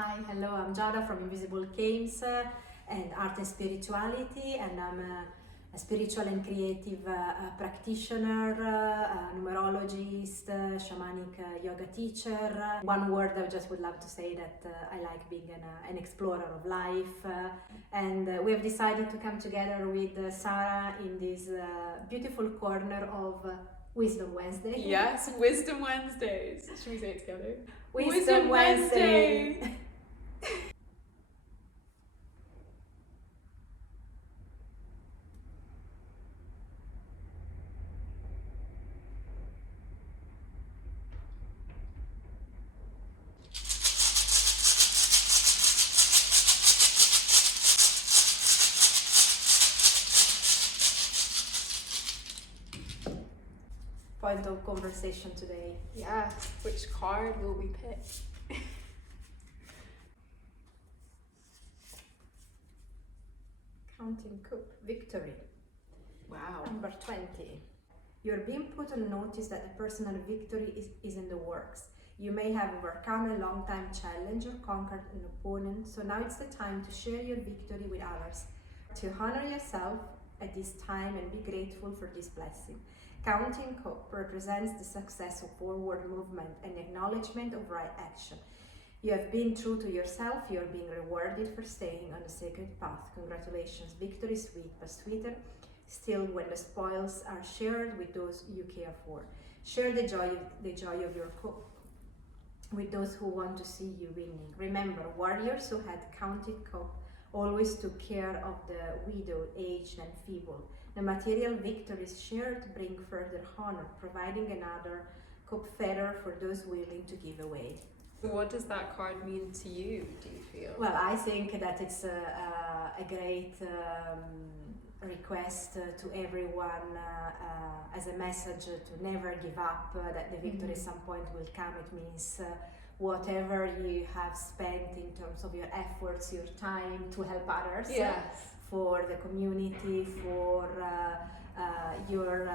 Hi, hello, I'm Giada from Invisible Caims and Art and Spirituality, and I'm a spiritual and creative practitioner, numerologist, shamanic yoga teacher. One word I just would love to say that I like being an explorer of life, and we have decided to come together with Sarah in this beautiful corner of Wisdom Wednesday. Yes, Wisdom Wednesdays. Should we say it together? Wisdom Wednesday. Point of conversation today. Yes, which card will we pick? Counting Cup, Victory. Wow. Number 20. You're being put on notice that a personal victory is in the works. You may have overcome a long-time challenge or conquered an opponent, so now it's the time to share your victory with others. To honor yourself at this time and be grateful for this blessing. Counting Cup represents the success of forward movement and acknowledgement of right action. You have been true to yourself, you are being rewarded for staying on the sacred path. Congratulations, victory is sweet, but sweeter still when the spoils are shared with those you care for. Share the joy of your cup with those who want to see you winning. Remember, warriors who had counted cup always took care of the widowed, aged and feeble. The material victories shared bring further honor, providing another cup feather for those willing to give away. What does that card mean to you, do you feel? Well, I think that it's a great request to everyone as a message to never give up, that the victory at some point will come. It means whatever you have spent in terms of your efforts, your time to help others, Yes. for the community, for your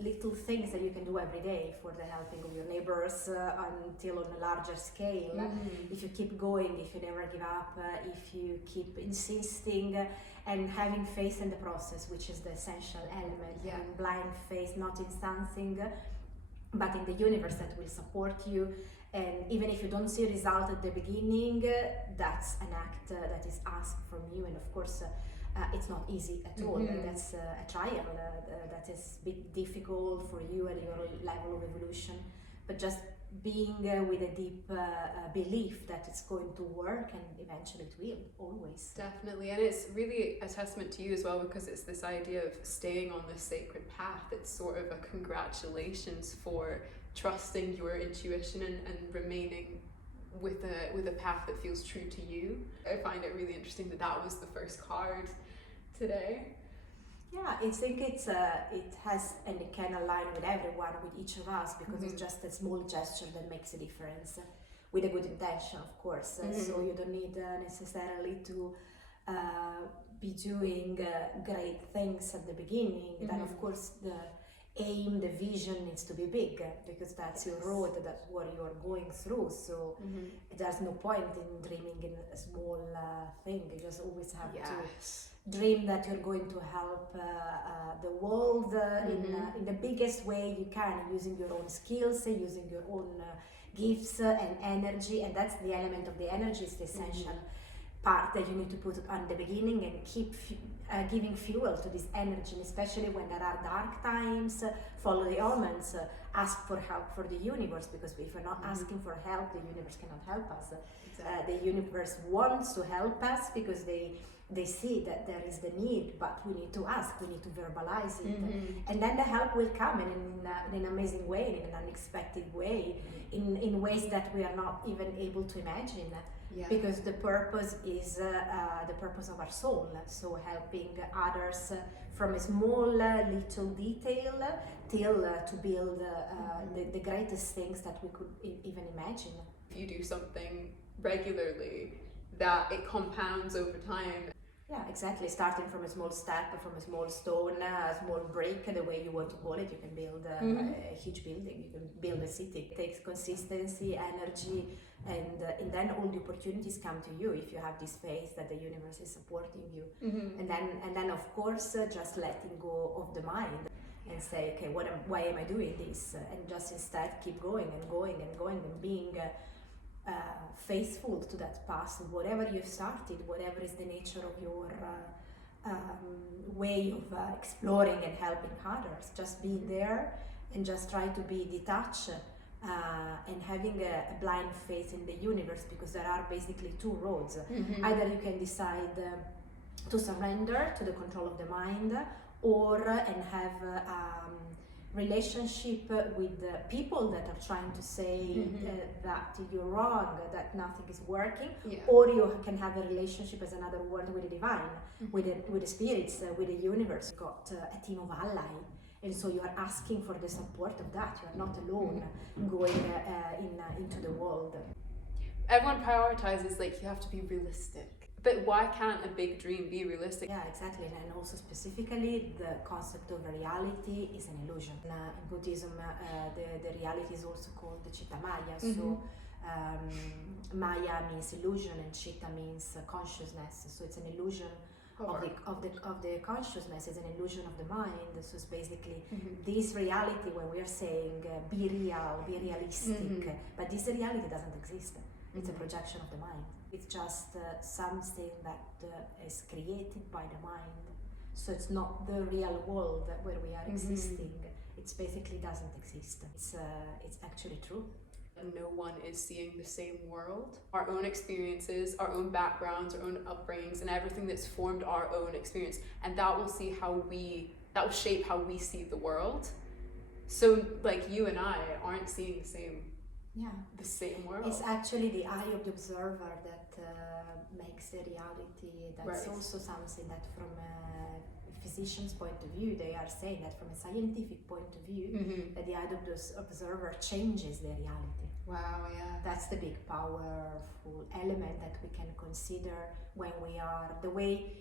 little things that you can do every day for the helping of your neighbors until on a larger scale. If you keep going, if you never give up, if you keep insisting and having faith in the process, which is the essential element. Yeah. Having blind faith, not in something, but in the universe that will support you. And even if you don't see a result at the beginning, that's an act that is asked from you. And of course, it's not easy at all. That's a trial that is a bit difficult for you at your level of evolution. But just being with a deep belief that it's going to work, and eventually it will, always. Definitely, and it's really a testament to you as well, because it's this idea of staying on this sacred path. It's sort of a congratulations for trusting your intuition and remaining with a path that feels true to you. I find it really interesting that was the first card today. Yeah, I think it has, and it can align with everyone, with each of us, because it's just a small gesture that makes a difference, with a good intention, of course. So you don't need necessarily to be doing great things at the beginning. Then, of course, the aim, the vision needs to be big, because that's your road, that's what you're going through. So there's no point in dreaming in a small thing. You just always have to dream that you're going to help the world in the biggest way you can, using your own skills, using your own gifts and energy. And that's the element of the energy, is the essential part that you need to put on the beginning, and keep giving fuel to this energy. And especially when there are dark times, follow the omens, ask for help for the universe, because if we're not asking for help, the universe cannot help us. Exactly. The universe wants to help us because they see that there is the need, but we need to ask, we need to verbalize it, and then the help will come in an amazing way, in an unexpected way, in ways that we are not even able to imagine. Because the purpose is the purpose of our soul, so helping others from a small little detail till to build the greatest things that we could even imagine. If you do something regularly, that it compounds over time. Yeah, exactly. Starting from a small step, from a small stone, a small brick, the way you want to call it, you can build a huge building, you can build a city. It takes consistency, energy, and then all the opportunities come to you if you have this faith that the universe is supporting you. And then of course, just letting go of the mind and say, okay, why am I doing this? And just instead keep going and going and going and being faithful to that path, whatever you've started, whatever is the nature of your way of exploring and helping others. Just being there and just try to be detached and having a blind faith in the universe, because there are basically two roads. Either you can decide to surrender to the control of the mind, or and have relationship with people that are trying to say that you're wrong, that nothing is working, or you can have a relationship as another word with the divine, with the spirits, with the universe. You've got a team of allies, and so you are asking for the support of that. You are not alone going into the world. Everyone prioritizes, like, you have to be realistic. But why can't a big dream be realistic? Yeah, exactly. And also specifically, the concept of reality is an illusion. In Buddhism, the reality is also called the Chitta Maya. So Maya means illusion and Chitta means consciousness. So it's an illusion of the consciousness, is an illusion of the mind. So it's basically this reality when we are saying be real, be realistic, but this reality doesn't exist. It's a projection of the mind. It's just something that is created by the mind. So it's not the real world where we are existing. It basically doesn't exist. It's actually true. No one is seeing the same world. Our own experiences, our own backgrounds, our own upbringings, and everything that's formed our own experience, and that will shape how we see the world. So, like, you and I aren't seeing the same world. It's actually the eye of the observer that makes the reality. That's also something that, from a physician's point of view, they are saying that from a scientific point of view, that the eye of the observer changes the reality. Wow, yeah. That's the big powerful element that we can consider when we are the way.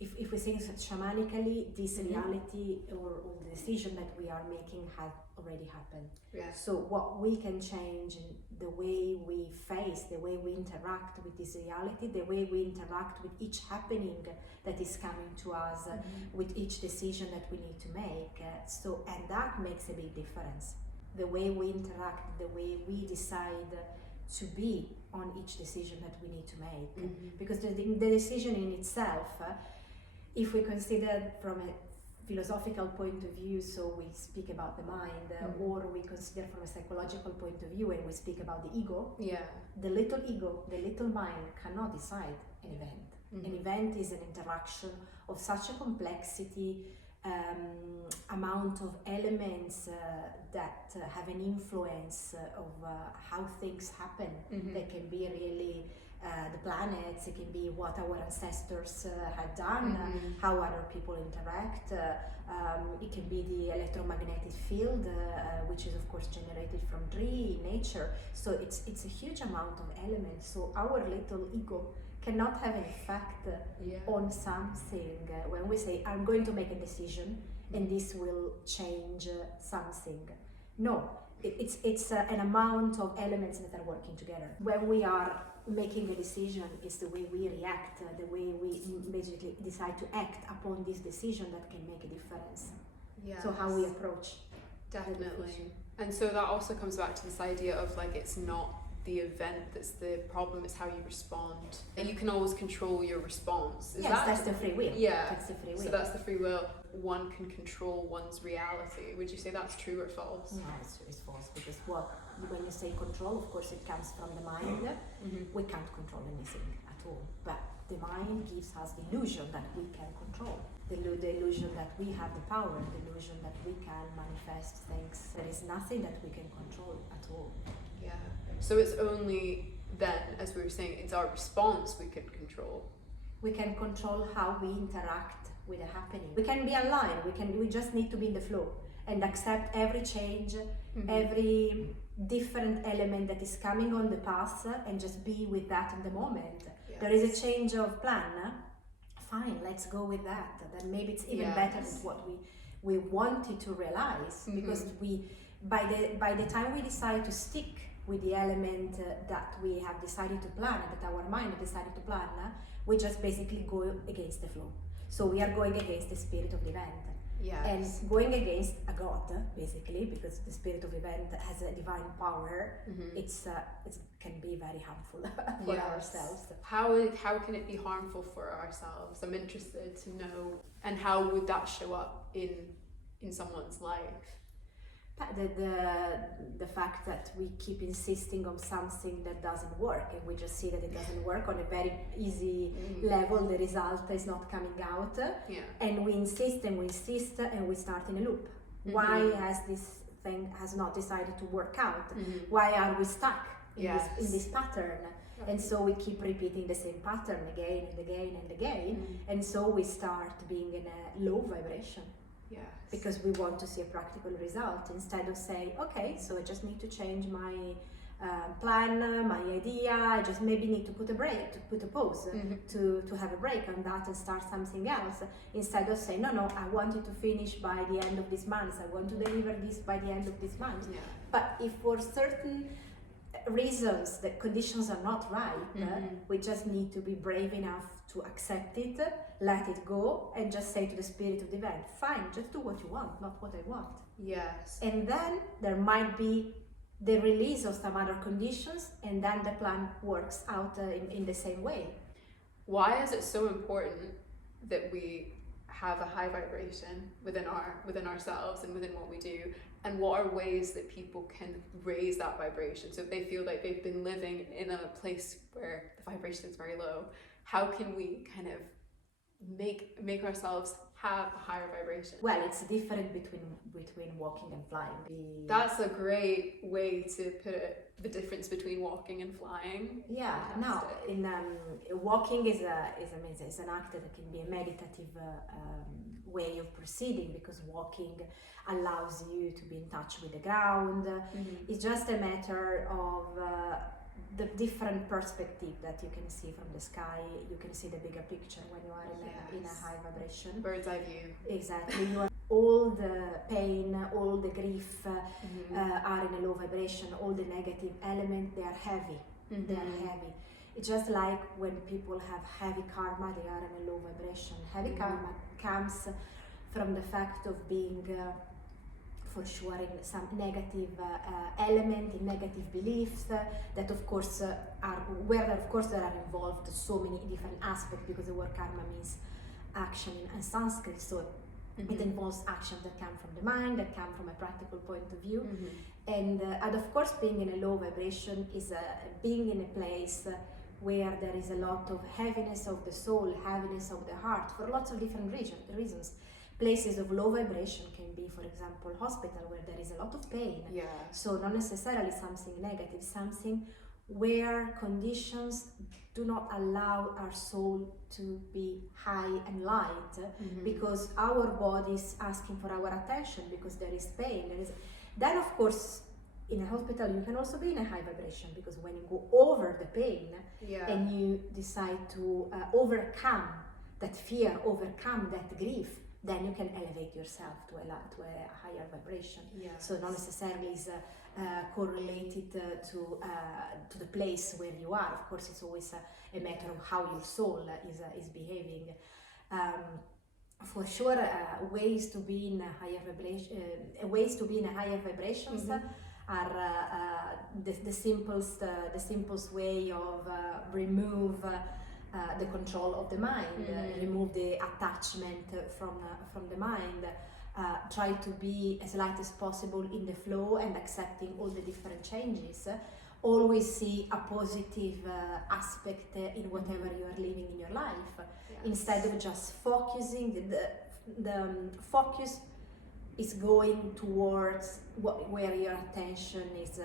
If we think shamanically, this reality or the decision that we are making has already happened. Yeah. So what we can change in the way we face, the way we interact with this reality, the way we interact with each happening that is coming to us, with each decision that we need to make. And that makes a big difference. The way we interact, the way we decide to be on each decision that we need to make. Because the decision in itself, if we consider from a philosophical point of view, so we speak about the mind, or we consider from a psychological point of view and we speak about the ego, the little ego, the little mind cannot decide an event. An event is an interaction of such a complexity, amount of elements that have an influence of how things happen. They can be really the planets, it can be what our ancestors had done, how other people interact, it can be the electromagnetic field, which is of course generated from tree, nature. So it's a huge amount of elements. So our little ego cannot have an effect on something. When we say, I'm going to make a decision and this will change something. No, it's an amount of elements that are working together. When we are making a decision, it's the way we react, the way we basically decide to act upon this decision that can make a difference. So how we approach. Definitely. And so that also comes back to this idea of, like, it's not the event that's the problem, it's how you respond. And you can always control your response. That's the free will. Yeah. That's the free will. So that's the free will. One can control one's reality. Would you say that's true or false? No, it's false, because when you say control, of course it comes from the mind. We can't control anything at all. But the mind gives us the illusion that we can control. The illusion that we have the power, the illusion that we can manifest things. There is nothing that we can control at all. Yeah. So it's only then, as we were saying, it's our response we can control. We can control how we interact with the happening. We can be aligned. We just need to be in the flow and accept every change, every different element that is coming on the path, and just be with that in the moment. Yes. There is a change of plan fine, let's go with that. Then maybe it's even Yes. better than what we wanted to realize, because we by the time we decide to stick with the element that we have decided to plan, that our mind decided to plan, we just basically go against the flow. So we are going against the spirit of the event. Yes. And going against a god, basically, because the spirit of the event has a divine power, it can be very harmful for ourselves. How can it be harmful for ourselves? I'm interested to know. And how would that show up in someone's life? The fact that we keep insisting on something that doesn't work, and we just see that it doesn't work on a very easy level, the result is not coming out, and we insist and we insist, and we start in a loop. Why has this thing has not decided to work out? Why are we stuck in this pattern? And so we keep repeating the same pattern again and again and again, and so we start being in a low vibration. Yes. Because we want to see a practical result, instead of saying, okay, so I just need to change my plan, my idea, I just maybe need to put a break, to put a pause, to have a break on that and start something else, instead of saying, no, I want it to finish by the end of this month, I want to deliver this by the end of this month. Yeah. But if for certain reasons the conditions are not right, we just need to be brave enough to accept it, let it go, and just say to the spirit of the event, fine, just do what you want, not what I want. Yes. And then there might be the release of some other conditions, and then the plan works out in the same way. Why is it so important that we have a high vibration within ourselves and within what we do? And what are ways that people can raise that vibration? So if they feel like they've been living in a place where the vibration is very low, how can we kind of make ourselves have a higher vibration? Well, it's different between walking and flying. That's a great way to put it, the difference between walking and flying. Yeah, Fantastic. no, walking is amazing. It's an act that can be a meditative way of proceeding, because walking allows you to be in touch with the ground. It's just a matter of the different perspective that you can see from the sky. You can see the bigger picture when you are in a high vibration. Bird's eye view. Exactly. All the pain, all the grief are in a low vibration. All the negative elements, they are heavy. They are heavy. It's just like when people have heavy karma, they are in a low vibration. Heavy karma comes from the fact of being for sure in some negative element, in negative beliefs that of course there are involved so many different aspects, because the word karma means action in Sanskrit, so it involves actions that come from the mind, that come from a practical point of view, and of course being in a low vibration is being in a place where there is a lot of heaviness of the soul, heaviness of the heart, for lots of different reasons. Places of low vibration can be, for example, hospital, where there is a lot of pain. Yeah. So not necessarily something negative, something where conditions do not allow our soul to be high and light, because our body is asking for our attention, because there is pain. Then of course, in a hospital you can also be in a high vibration, because when you go over the pain and you decide to overcome that fear, overcome that grief, then you can elevate yourself to a higher vibration. Yes. So not necessarily is correlated to the place where you are. Of course, it's always a matter of how your soul is behaving. For sure, ways to be in a higher vibration. Ways to be in a higher vibrations are the simplest way of remove the control of the mind, remove the attachment from the mind, try to be as light as possible in the flow and accepting all the different changes. Always see a positive aspect in whatever you are living in your life, instead of just focusing. The focus is going towards where your attention is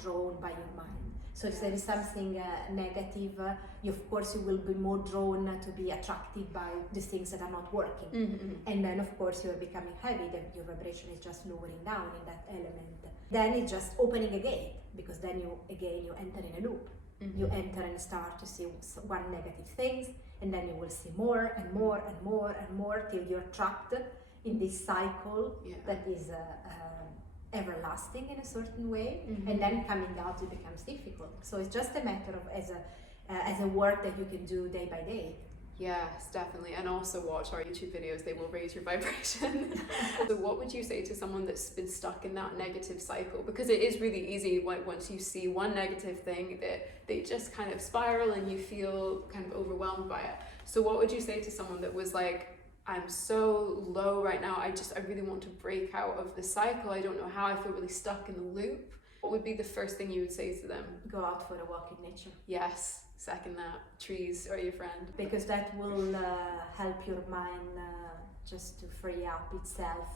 drawn by your mind. So if there is something negative, of course you will be more drawn to be attracted by the things that are not working. And then of course you are becoming heavy, then your vibration is just lowering down in that element. Then it's just opening a gate, because then you enter in a loop. You enter and start to see one negative things, and then you will see more and more and more and more till you're trapped in this cycle that is everlasting in a certain way, and then coming out it becomes difficult. So it's just a matter of as a work that you can do day by day. Yes, definitely. And also watch our YouTube videos, they will raise your vibration. So what would you say to someone that's been stuck in that negative cycle? Because it is really easy once you see one negative thing that they just kind of spiral and you feel kind of overwhelmed by it. So what would you say to someone that was like, I'm so low right now, I really want to break out of the cycle, I don't know how, I feel really stuck in the loop? What would be the first thing you would say to them? Go out for a walk in nature. Yes, second that. Trees are your friend. Because that will help your mind just to free up itself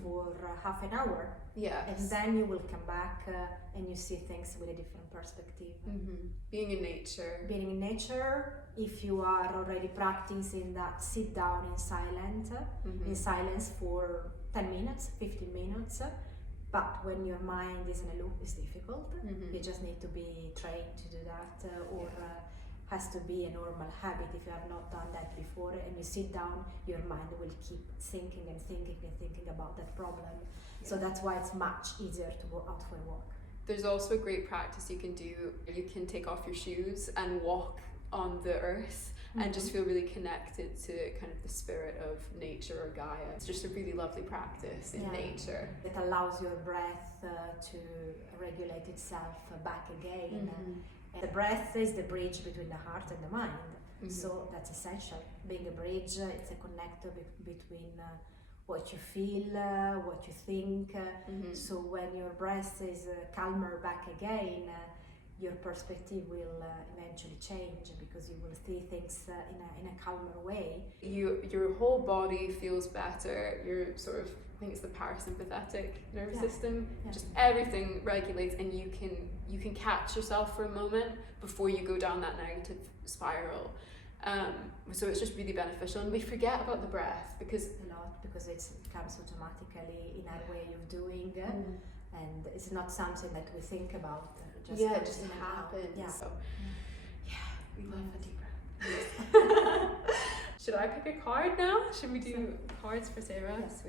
for half an hour. Yes. And then you will come back and you see things with a different perspective. Being in nature. Being in nature, if you are already practicing that, sit down in silence for 10 minutes, 15 minutes. But when your mind is in a loop, it's difficult. You just need to be trained to do that, or has to be a normal habit. If you have not done that before and you sit down, your mind will keep thinking and thinking and thinking about that problem. So that's why it's much easier to go out for a walk. There's also a great practice you can do. You can take off your shoes and walk on the earth and just feel really connected to kind of the spirit of nature or Gaia. It's just a really lovely practice in nature. It allows your breath to regulate itself back again. And the breath is the bridge between the heart and the mind. So that's essential. Being a bridge, it's a connector between what you feel, what you think. So when your breath is calmer back again, your perspective will eventually change, because you will see things in a calmer way. Your whole body feels better. Your sort of, I think it's the parasympathetic nervous system. Just everything regulates, and you can catch yourself for a moment before you go down that negative spiral. So it's just really beneficial, and we forget about the breath because it comes automatically in our way of doing, and it's not something that we think about. It just happens. Yeah. So, we love a deep breath. Should I pick a card now? Should we do cards for Sarah? Yes,